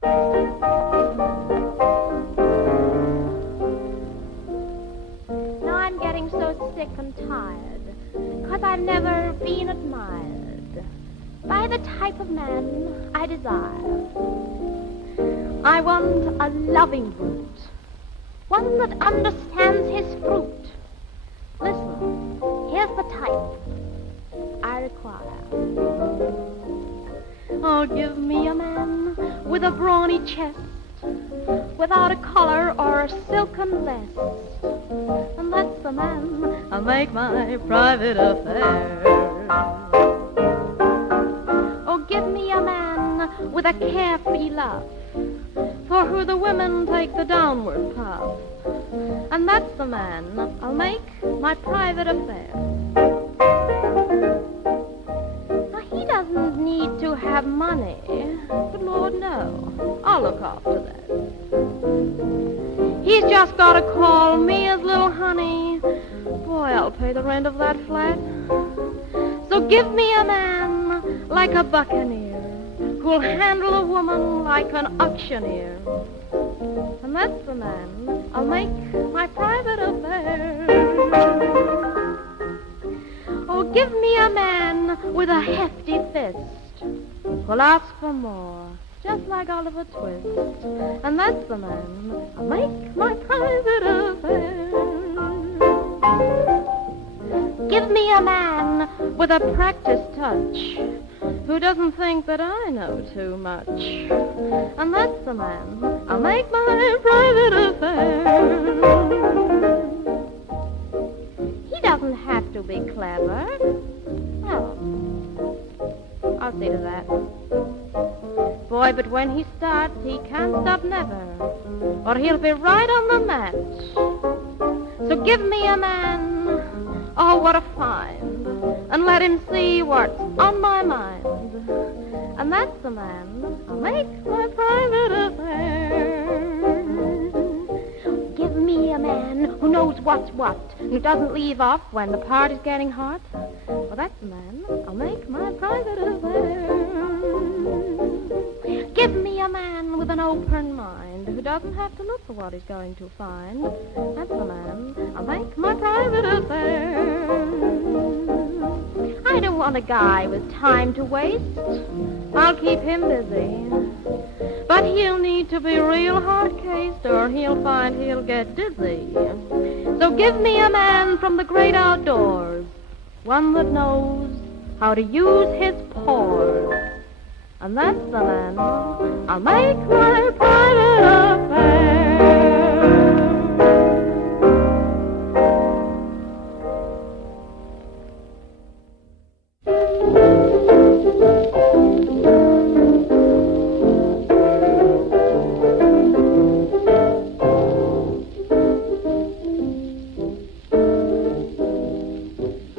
Now I'm getting so sick and tired, 'cause I've never been admired by the type of man I desire. I want a loving brute, one that understands his fruit. Listen, here's the type I require. Oh, give me a man with a brawny chest, without a collar or a silken vest, and that's the man I'll make my private affair. Oh, give me a man with a carefree love, for who the women take the downward path, and that's the man I'll make my private affair. Now, he doesn't need to have money, but Lord, no, I'll look after that. He's just got to call me his little honey. Boy, I'll pay the rent of that flat. So give me a man like a buccaneer, who'll handle a woman like an auctioneer, and that's the man I'll make my private affair. Oh, give me a man with a hefty fist, who'll ask for more, just like Oliver Twist, and that's the man I'll make my private affair. Give me a man with a practiced touch, who doesn't think that I know too much, and that's the man I'll make my private affair. He doesn't have to be clever. No, I'll see to that. Boy, but when he starts, he can't stop never, or he'll be right on the mat. So give me a man, oh, what a find, and let him see what's on my mind, and that's the man I'll make my private affair. Give me a man who knows what's what, who doesn't leave off when the party's getting hot. Well, that's the man I'll make my private affair. Give me a man with an open mind, who doesn't have to look for what he's going to find. That's the man I'll make my private affair. I don't want a guy with time to waste. I'll keep him busy. But he'll need to be real hard-cased, or he'll find he'll get dizzy. So give me a man from the great outdoors, one that knows how to use his pores, and that's the man I'll make my private affair.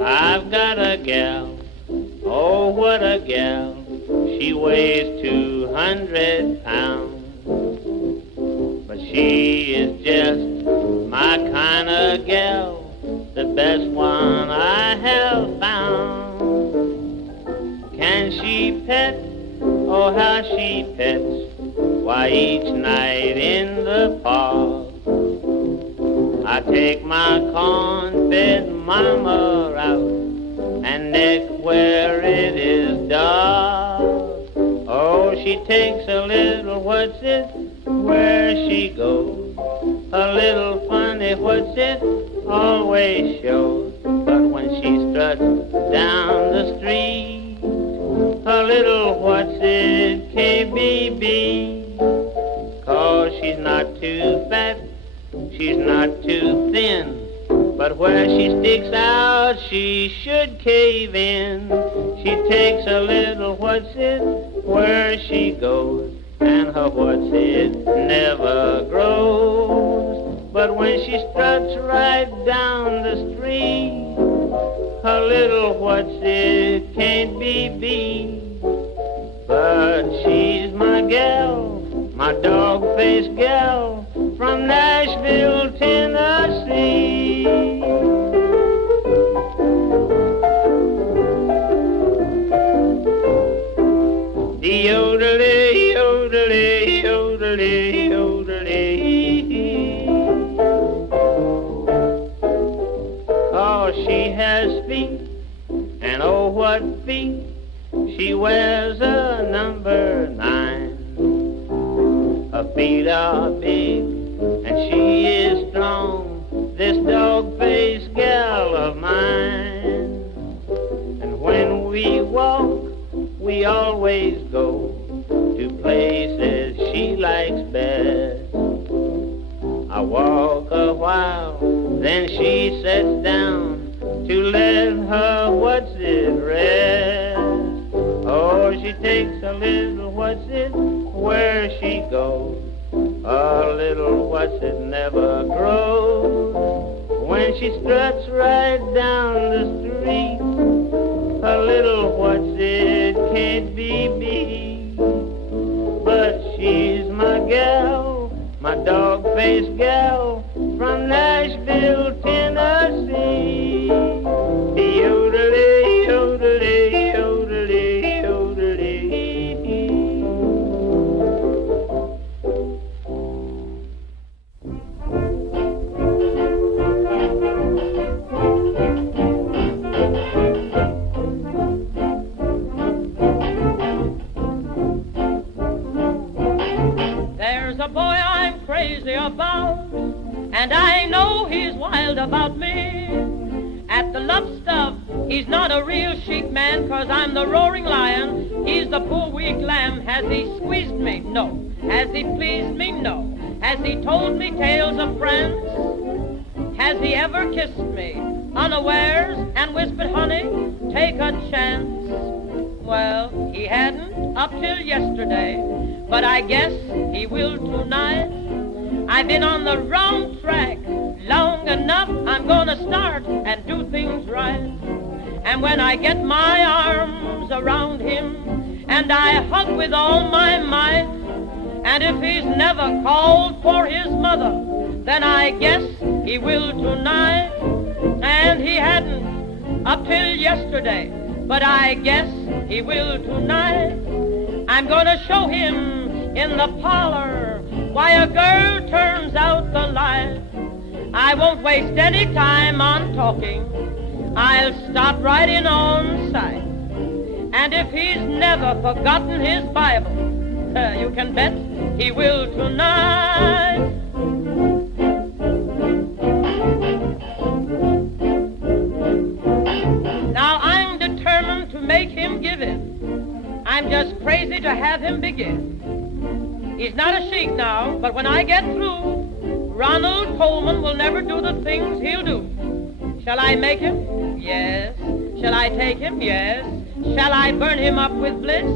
I've got a gal, oh, what a gal. She weighs 200 pounds, but she is just my kind of gal, the best one I have found. Can she pet? Oh, how she pets. Why, each night in the park, I take my corn-fed mama out and neck where it is dark. Oh, she takes a little what's it where she goes. A little funny what's it always shows. But when she struts down the street, a little what's it KBB. 'Cause she's not too fat, she's not too thin, but where she sticks out, she should cave in. She takes a little what's it where she goes, and her what's it never grows. But when she struts right down the street, her little what's it can't be beat. But she's my gal, my dog-faced gal, from Nashville, Tennessee. Yodelay, yodelay, yodelee, yodelee. Oh, she has feet, and oh, what feet. She wears a number 9. Her feet are big, and she is strong, this dog-faced gal of mine. And when we walk, we always go to places she likes best. I walk a while, then she sits down to let her what's-it rest. Oh, she takes a little what's-it where she goes. A little what's-it never grows. When she struts right down the street, a little what's-it can't be beat. But she's my gal, my dog-faced gal from Nashville, Tennessee. Yodelee, yodelee, yodelee, yodelee. There's a boy I'm crazy about, and I know he's wild about me. At the love stuff, he's not a real chic man, 'cause I'm the roaring lion, he's the poor weak lamb. Has he squeezed me? No. Has he pleased me? No. Has he told me tales of friends? Has he ever kissed me unawares and whispered, honey, take a chance? Well, he hadn't up till yesterday, but I guess he will tonight. I've been on the wrong track long enough. I'm gonna start and do things right. And when I get my arms around him and I hug with all my might, and if he's never called for his mother, then I guess he will tonight. And he hadn't up till yesterday, but I guess he will tonight. I'm gonna show him in the parlor why a girl turns out the light. I won't waste any time on talking, I'll stop right in on sight. And if he's never forgotten his Bible, you can bet he will tonight. Now I'm determined to make him give in. I'm just crazy to have him begin. He's not a sheik now, but when I get through, Ronald Coleman will never do the things he'll do. Shall I make him? Yes. Shall I take him? Yes. Shall I burn him up with bliss?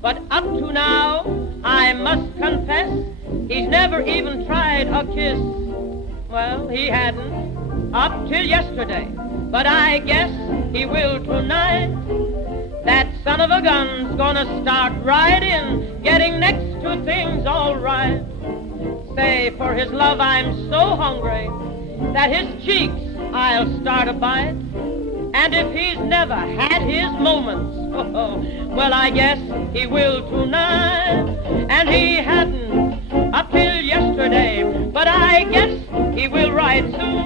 But up to now, I must confess, he's never even tried a kiss. Well, he hadn't up till yesterday, but I guess he will tonight. That son of a gun's gonna start right in, getting next to things all right. Say, for his love I'm so hungry that his cheeks I'll start a bite. And if he's never had his moments, well, I guess he will tonight. And he hadn't up till yesterday, but I guess he will right soon.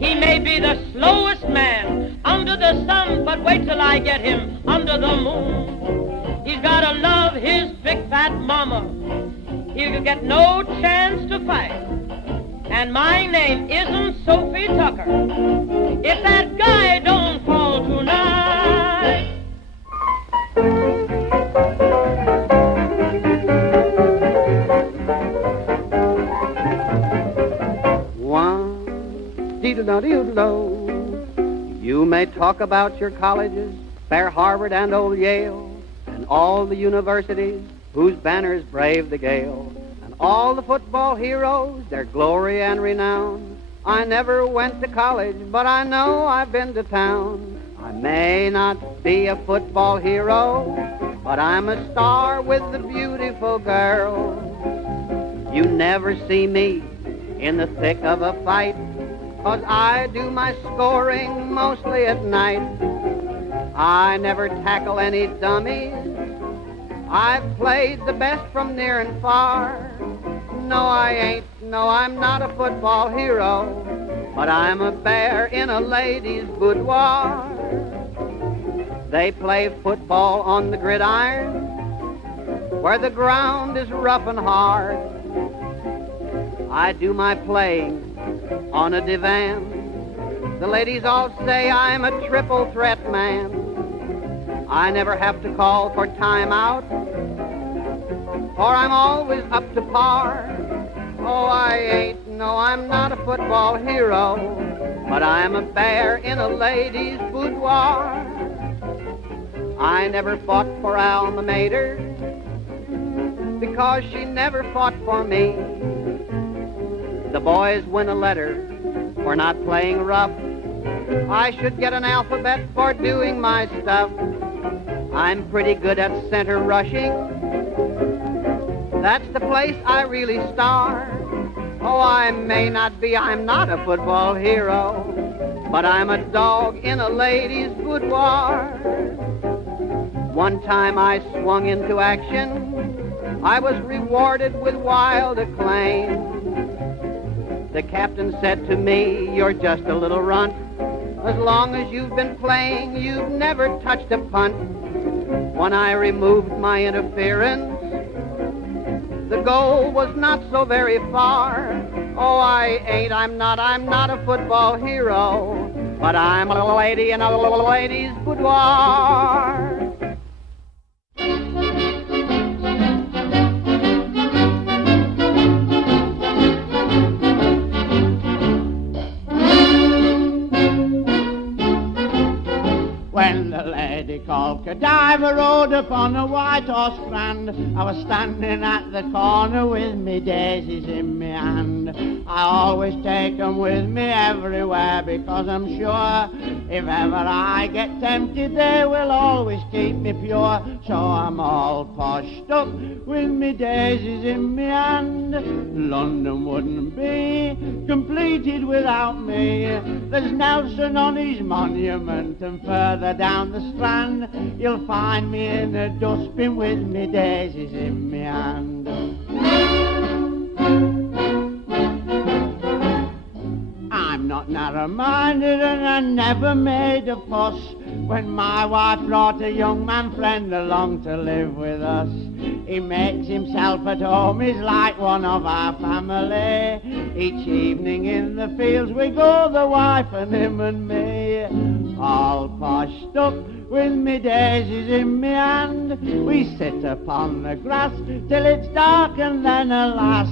He may be the slowest man under the sun, but wait till I get him under the moon. He's gotta love his big fat mama. He'll get no chance to fight. And my name isn't Sophie Tucker if that guy don't fall tonight. One, dee-da-da-dee-da-do. You may talk about your colleges, fair Harvard and old Yale, and all the universities whose banners brave the gale, and all the football heroes, their glory and renown. I never went to college, but I know I've been to town. I may not be a football hero, but I'm a star with the beautiful girls. You never see me in the thick of a fight, 'cause I do my scoring mostly at night. I never tackle any dummies, I've played the best from near and far. No, I ain't, no, I'm not a football hero, but I'm a bear in a lady's boudoir. They play football on the gridiron, where the ground is rough and hard. I do my playing on a divan. The ladies all say I'm a triple threat man. I never have to call for timeout, for I'm always up to par. Oh, I ain't, no, I'm not a football hero, but I'm a bear in a lady's boudoir. I never fought for Alma Mater, because she never fought for me. The boys win a letter for not playing rough. I should get an alphabet for doing my stuff. I'm pretty good at center rushing. That's the place I really star. Oh, I may not be, I'm not a football hero, but I'm a dog in a lady's boudoir. One time I swung into action, I was rewarded with wild acclaim. The captain said to me, "You're just a little runt. As long as you've been playing, you've never touched a punt." When I removed my interference, the goal was not so very far. Oh, I'm not a football hero, but I'm a lady in a lady's boudoir. When the lady called Godiva rode upon a white horse grand, I was standing at the corner with me daisies in me hand. I always take 'em with me everywhere, because I'm sure if ever I get tempted they will always keep me pure. So I'm all poshed up with me daisies in me hand. London wouldn't be completed without me. There's Nelson on his monument, and further down the Strand you'll find me in a dustbin with me daisies in me hand. I'm not narrow-minded and I never made a fuss when my wife brought a young man friend along to live with us. He makes himself at home, he's like one of our family. Each evening in the fields we go, the wife and him and me, all poshed up with me daisies in me hand. We sit upon the grass till it's dark, and then alas,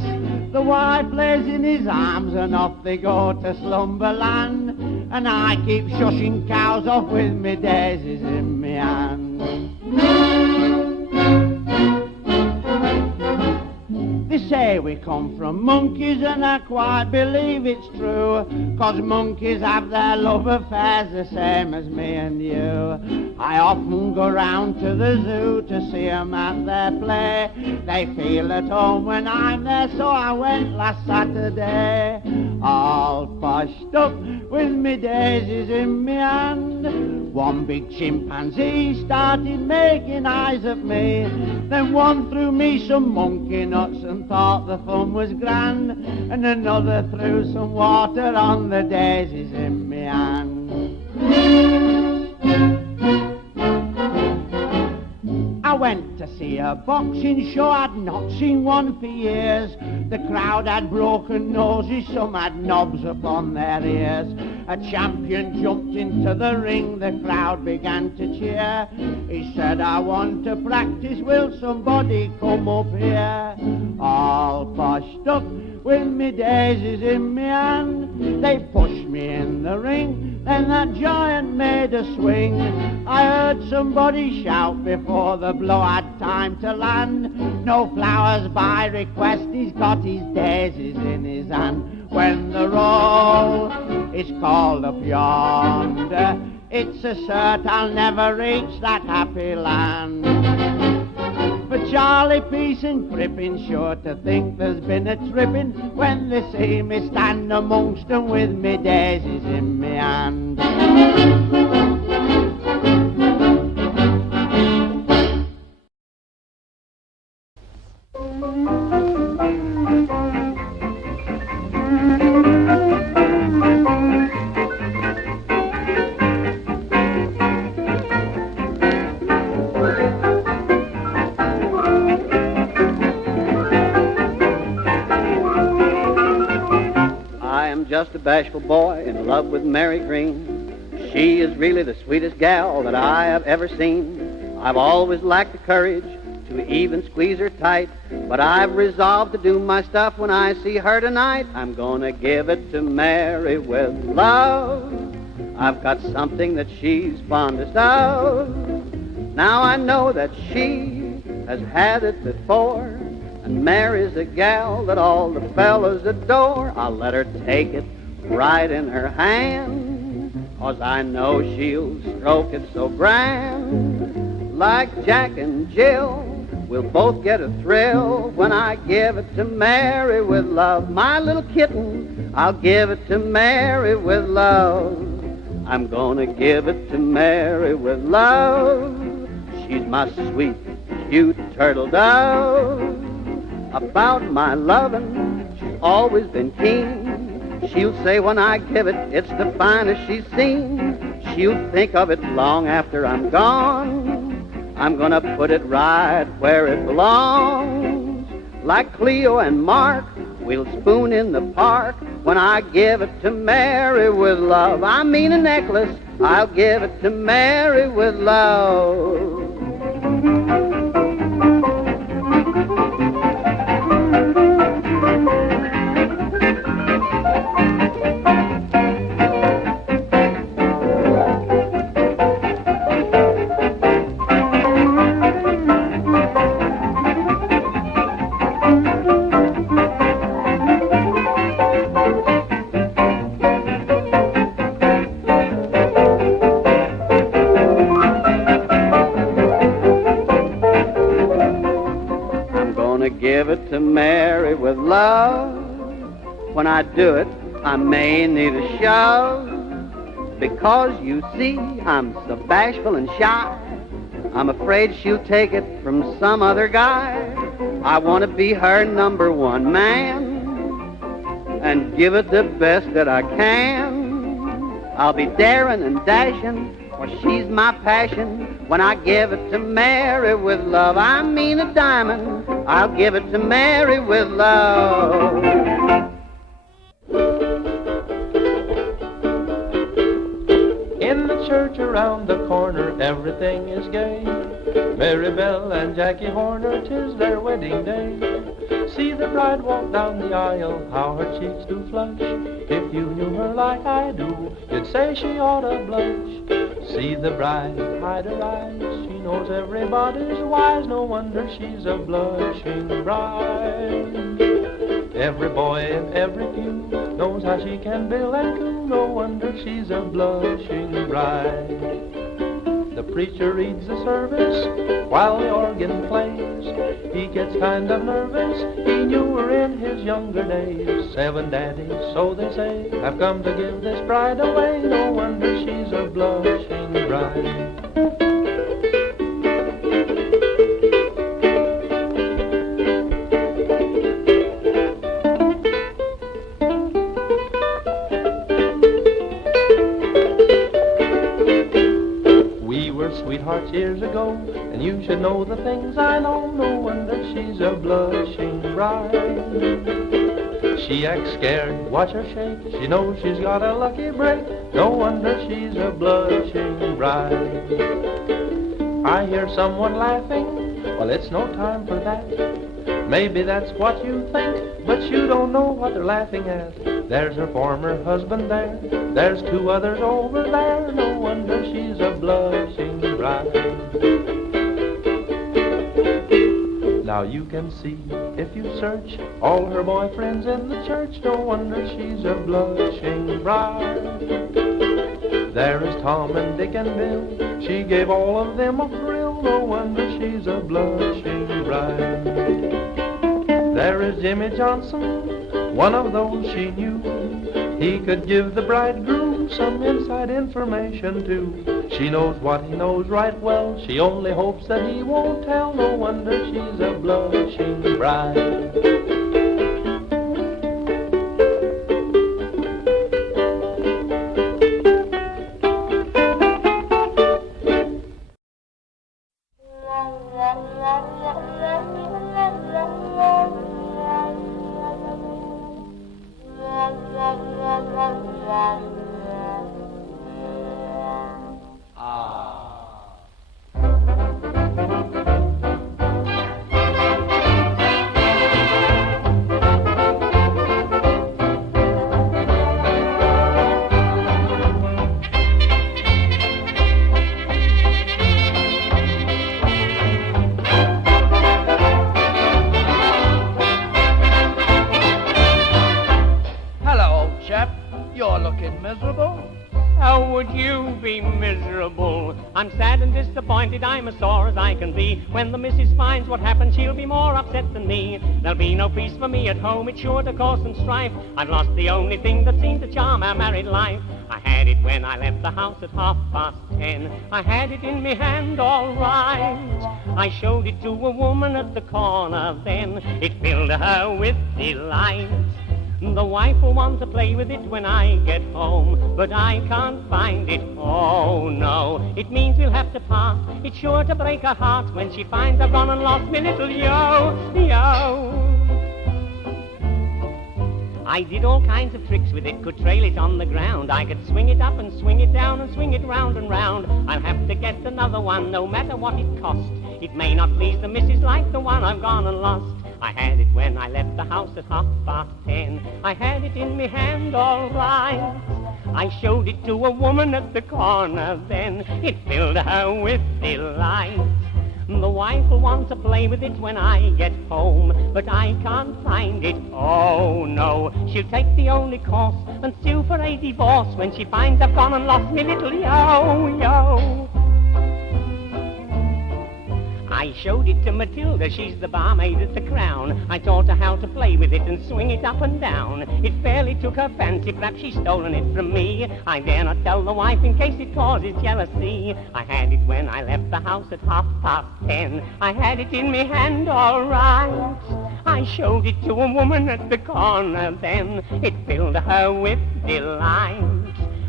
the wife lays in his arms and off they go to slumberland. And I keep shushing cows off with me daisies in me hand. They say we come from monkeys, and I quite believe it's true, 'cause monkeys have their love affairs the same as me and you. I often go round to the zoo to see 'em at their play. They feel at home when I'm there, so I went last Saturday, all poshed up with me daisies in me hand. One big chimpanzee started making eyes at me, then one threw me some monkey nuts and thought the fun was grand, and another threw some water on the daisies in me hand. I went to see a boxing show, I'd not seen one for years. The crowd had broken noses, some had knobs upon their ears. A champion jumped into the ring, the crowd began to cheer. He said, "I want to practice, will somebody come up here?" All poshed up with me daisies in me hand. They pushed me in the ring, then that giant made a swing. I heard somebody shout before the blow had time to land, "No flowers by request, he's got his daisies in his hand." When the roll is called up yonder, it's a cert I'll never reach that happy land. But Charlie Peace and Crippin sure to think there's been a trippin' when they see me stand amongst 'em with me daisies in me hand. I am just a bashful boy in love with Mary Green. She is really the sweetest gal that I have ever seen. I've always lacked the courage to even squeeze her tight, but I've resolved to do my stuff when I see her tonight. I'm gonna give it to Mary with love. I've got something that she's fondest of. Now I know that she has had it before, and Mary's a gal that all the fellas adore. I'll let her take it right in her hand, 'cause I know she'll stroke it so grand. Like Jack and Jill, we'll both get a thrill when I give it to Mary with love. My little kitten, I'll give it to Mary with love. I'm gonna give it to Mary with love. She's my sweet, cute turtle dove. About my lovin', she's always been keen. She'll say when I give it, it's the finest she's seen. She'll think of it long after I'm gone. I'm gonna put it right where it belongs. Like Cleo and Mark, we'll spoon in the park when I give it to Mary with love. I mean a necklace, I'll give it to Mary with love. Give it to Mary with love. When I do it, I may need a shove, because you see, I'm so bashful and shy. I'm afraid she'll take it from some other guy. I want to be her number one man and give it the best that I can. I'll be daring and dashing, for she's my passion. When I give it to Mary with love, I mean a diamond, I'll give it to Mary with love. In the church around the corner, everything is gay. Mary Bell and Jackie Horner, 'tis their wedding day. See the bride walk down the aisle, how her cheeks do flush. If you knew her like I do, you'd say she ought to blush. See the bride hide her eyes, she knows everybody's wise. No wonder she's a blushing bride. Every boy in every pew knows how she can bill and coo. No wonder she's a blushing bride. The preacher reads the service while the organ plays. He gets kind of nervous, he knew her in his younger days. 7 daddies, so they say, have come to give this bride away. No wonder she's a blushing bride. Sweethearts years ago, and you should know the things I know. No wonder she's a blushing bride. She acts scared, watch her shake. She knows she's got a lucky break. No wonder she's a blushing bride. I hear someone laughing, well, it's no time for that. Maybe that's what you think, but you don't know what they're laughing at. There's her former husband there, there's 2 others over there. No wonder she's a blushing bride. Now you can see, if you search, all her boyfriends in the church. No wonder she's a blushing bride. There is Tom and Dick and Bill, she gave all of them a thrill. No wonder she's a blushing bride. There is Jimmy Johnson, one of those she knew. He could give the bridegroom some inside information too. She knows what he knows right well. She only hopes that he won't tell. No wonder she's a blushing bride. Hello, old chap. You're looking miserable. How would you be miserable? I'm sad and disappointed, I'm as sore as I can be. When the missus finds what happened, she'll be more upset than me. There'll be no peace for me at home, it's sure to cause some strife. I've lost the only thing that seemed to charm our married life. I had it when I left the house at 10:30. I had it in me hand all right. I showed it to a woman at the corner then. It filled her with delight. The wife will want to play with it when I get home, but I can't find it, oh no. It means we'll have to part, it's sure to break her heart when she finds I've gone and lost me little yo. I did all kinds of tricks with it, could trail it on the ground. I could swing it up and swing it down and swing it round and round. I'll have to get another one, no matter what it costs. It may not please the missus like the one I've gone and lost. I had it when I left the house at 10:30. I had it in me hand all right. I showed it to a woman at the corner then. It filled her with delight. The wife will want to play with it when I get home, but I can't find it, oh no. She'll take the only course and sue for a divorce when she finds I've gone and lost me little yo. I showed it to Matilda, she's the barmaid at the Crown. I taught her how to play with it and swing it up and down. It fairly took her fancy, perhaps she's stolen it from me. I dare not tell the wife in case it causes jealousy. I had it when I left the house at 10:30. I had it in me hand all right. I showed it to a woman at the corner then. It filled her with delight.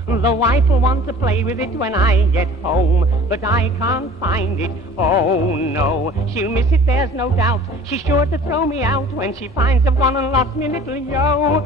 The wife will want to play with it when I get home, but I can't find it, oh no. She'll miss it, there's no doubt. She's sure to throw me out when she finds I've gone and lost me little yo.